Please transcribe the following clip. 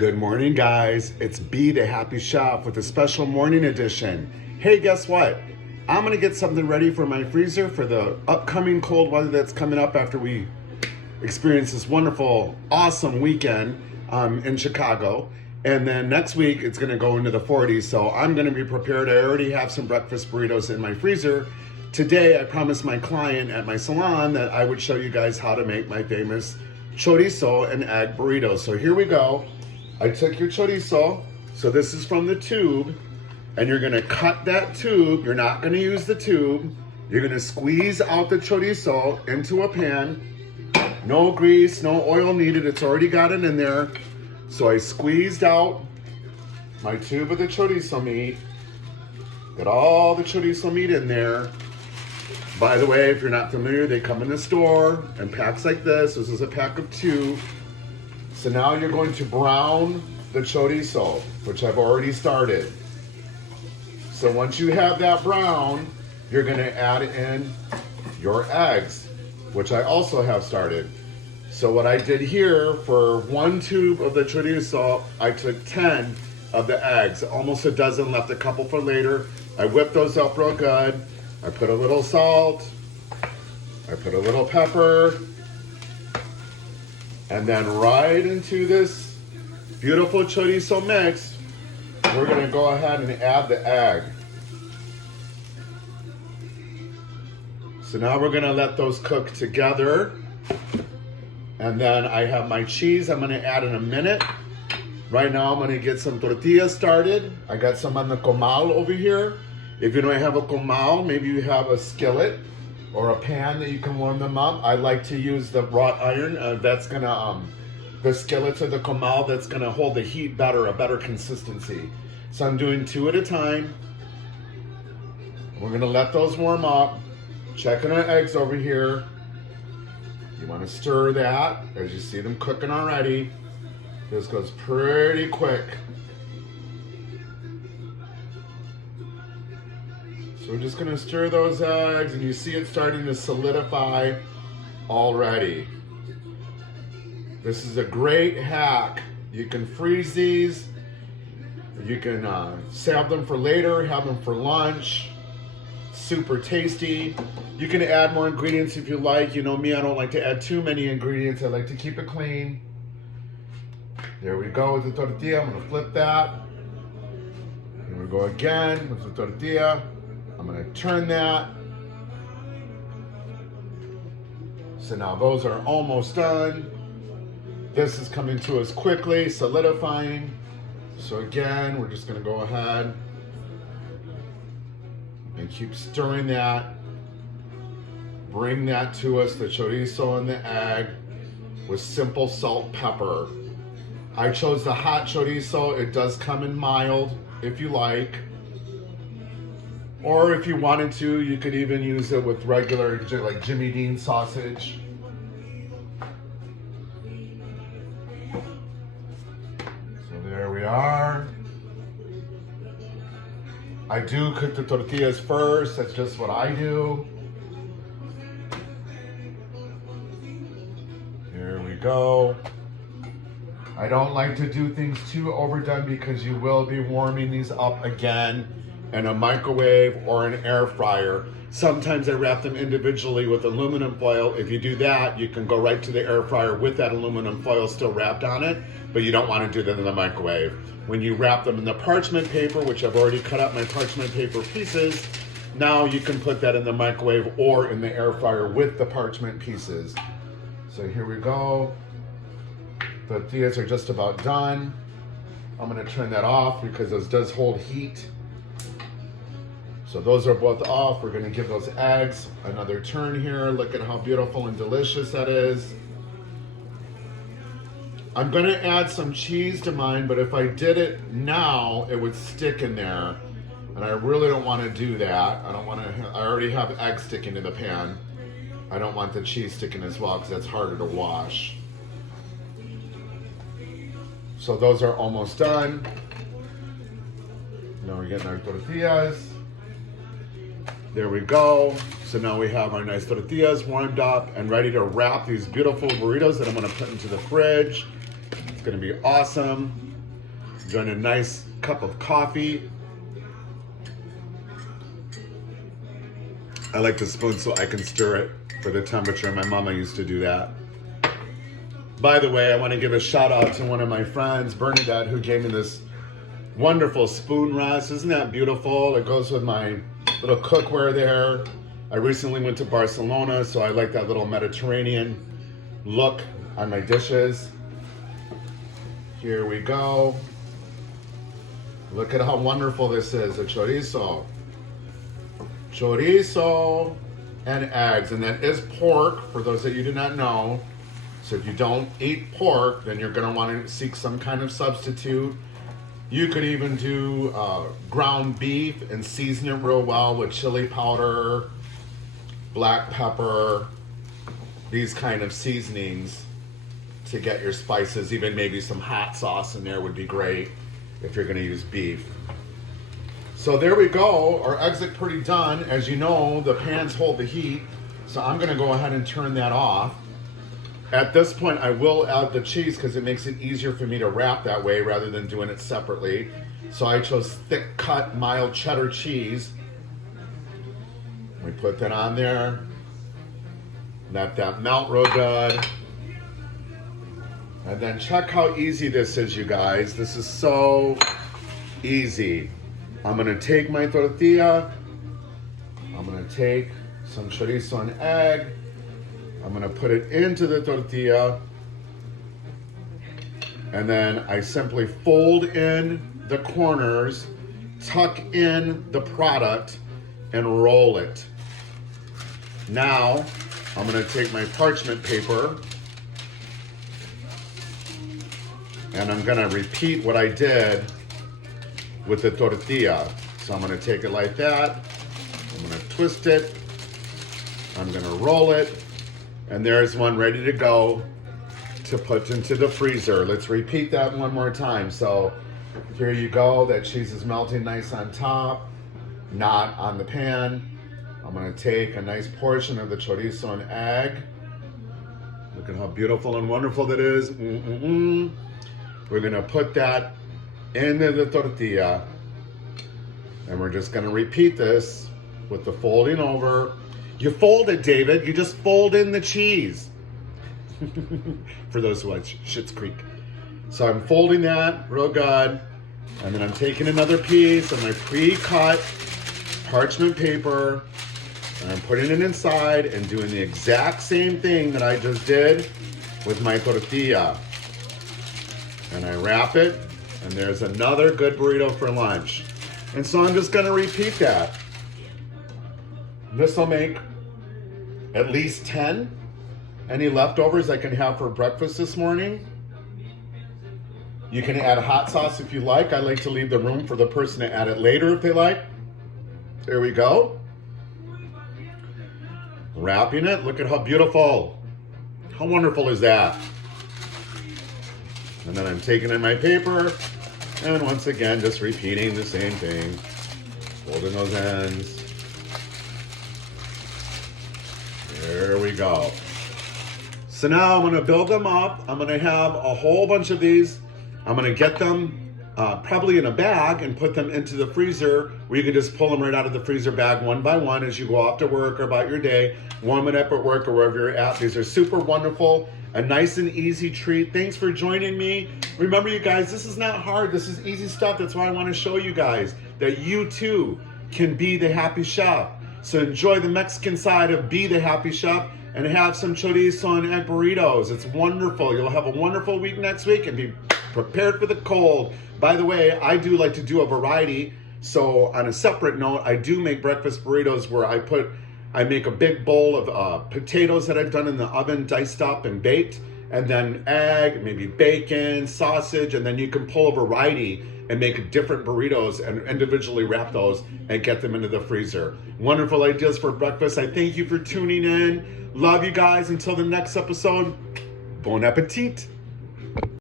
Good morning, guys. It's B, the Happy Chef, with a special morning edition. Hey, guess what? I'm gonna get something ready for my freezer for the upcoming cold weather that's coming up after we experience this wonderful, awesome weekend in Chicago. And then next week, it's gonna go into the 40s, so I'm gonna be prepared. I already have some breakfast burritos in my freezer. Today, I promised my client at my salon that I would show you guys how to make my famous chorizo and egg burritos. So here we go. I took your chorizo, so this is from the tube, and you're gonna cut that tube. You're not gonna use the tube. You're gonna squeeze out the chorizo into a pan. No grease, no oil needed, it's already got it in there. So I squeezed out my tube of the chorizo meat, got all the chorizo meat in there. By the way, if you're not familiar, they come in the store in packs like this. This is a pack of 2. So now you're going to brown the chorizo, which I've already started. So once you have that brown, you're gonna add in your eggs, which I also have started. So what I did here, for 1 tube of the chorizo, I took 10 of the eggs, almost a dozen, left a couple for later. I whipped those up real good. I put a little salt, I put a little pepper, and then right into this beautiful chorizo mix, we're gonna go ahead and add the egg. So now we're gonna let those cook together. And then I have my cheese I'm gonna add in a minute. Right now I'm gonna get some tortillas started. I got some on the comal over here. If you don't have a comal, maybe you have a skillet or a pan that you can warm them up. I like to use the wrought iron. That's gonna, the skillet to the comal, that's gonna hold the heat better, a better consistency. So I'm doing 2 at a time. We're gonna let those warm up. Checking our eggs over here. You wanna stir that as you see them cooking already. This goes pretty quick. So we're just gonna stir those eggs, and you see it starting to solidify already. This is a great hack. You can freeze these. You can save them for later, have them for lunch. Super tasty. You can add more ingredients if you like. You know me, I don't like to add too many ingredients. I like to keep it clean. There we go with the tortilla. I'm gonna flip that. Here we go again with the tortilla. I'm gonna turn that. So now those are almost done. This is coming to us quickly, solidifying. So again, we're just gonna go ahead and keep stirring that. Bring that to us, the chorizo and the egg, with simple salt, pepper. I chose the hot chorizo. It does come in mild, if you like. Or if you wanted to, you could even use it with regular, like Jimmy Dean sausage. So there we are. I do cook the tortillas first. That's just what I do. Here we go. I don't like to do things too overdone because you will be warming these up again in a microwave or an air fryer. Sometimes I wrap them individually with aluminum foil. If you do that, you can go right to the air fryer with that aluminum foil still wrapped on it, but you don't want to do that in the microwave. When you wrap them in the parchment paper, which I've already cut up my parchment paper pieces, now you can put that in the microwave or in the air fryer with the parchment pieces. So here we go. The tortillas are just about done. I'm gonna turn that off because this does hold heat. So those are both off. We're gonna give those eggs another turn here. Look at how beautiful and delicious that is. I'm gonna add some cheese to mine, but if I did it now, it would stick in there. And I really don't wanna do that. I already have eggs sticking in the pan. I don't want the cheese sticking as well because that's harder to wash. So those are almost done. Now we're getting our tortillas. There we go. So now we have our nice tortillas warmed up and ready to wrap these beautiful burritos that I'm gonna put into the fridge. It's gonna be awesome. Enjoying a nice cup of coffee. I like the spoon so I can stir it for the temperature. My mama used to do that. By the way, I want to give a shout out to one of my friends, Bernadette, who gave me this wonderful spoon rest. Isn't that beautiful? It goes with my little cookware there. I recently went to Barcelona, so I like that little Mediterranean look on my dishes. Here we go. Look at how wonderful this is, a chorizo. Chorizo and eggs, and that is pork, for those that you do not know. So if you don't eat pork, then you're gonna want to seek some kind of substitute. You could even do ground beef and season it real well with chili powder, black pepper, these kind of seasonings to get your spices. Even maybe some hot sauce in there would be great if you're gonna use beef. So there we go, our eggs look pretty done. As you know, the pans hold the heat, so I'm gonna go ahead and turn that off. At this point, I will add the cheese because it makes it easier for me to wrap that way rather than doing it separately. So I chose thick cut mild cheddar cheese. We put that on there. Let that melt real good. And then check how easy this is, you guys. This is so easy. I'm gonna take my tortilla. I'm gonna take some chorizo and egg. I'm gonna put it into the tortilla, and then I simply fold in the corners, tuck in the product, and roll it. Now, I'm gonna take my parchment paper, and I'm gonna repeat what I did with the tortilla. So I'm gonna take it like that, I'm gonna twist it, I'm gonna roll it, and there's one ready to go to put into the freezer. Let's repeat that one more time. So here you go, that cheese is melting nice on top, not on the pan. I'm gonna take a nice portion of the chorizo and egg. Look at how beautiful and wonderful that is. We're gonna put that into the tortilla, and we're just gonna repeat this with the folding over. You fold it, David. You just fold in the cheese. For those who watch Schitt's Creek. So I'm folding that real good. And then I'm taking another piece of my pre-cut parchment paper, and I'm putting it inside and doing the exact same thing that I just did with my tortilla. And I wrap it, and there's another good burrito for lunch. And so I'm just gonna repeat that. This will make at least 10. Any leftovers I can have for breakfast this morning. You can add hot sauce if you like. I like to leave the room for the person to add it later if they like. There we go. Wrapping it. Look at how beautiful. How wonderful is that? And then I'm taking in my paper, and once again, just repeating the same thing. Folding those ends. There we go. So now I'm gonna build them up. I'm gonna have a whole bunch of these. I'm gonna get them probably in a bag and put them into the freezer, where you can just pull them right out of the freezer bag one by one as you go off to work or about your day, warm it up at work or wherever you're at. These are super wonderful, a nice and easy treat. Thanks for joining me. Remember, you guys, this is not hard. This is easy stuff. That's why I want to show you guys that you too can be the happy chef. So enjoy the Mexican side of Be the Happy Chef and have some chorizo and egg burritos. It's wonderful. You'll have a wonderful week next week and be prepared for the cold. By the way, I do like to do a variety. So on a separate note, I do make breakfast burritos where I make a big bowl of potatoes that I've done in the oven, diced up and baked, and then egg, maybe bacon, sausage, and then you can pull a variety and make different burritos and individually wrap those and get them into the freezer. Wonderful ideas for breakfast. I thank you for tuning in. Love you guys. Until the next episode, bon appetit.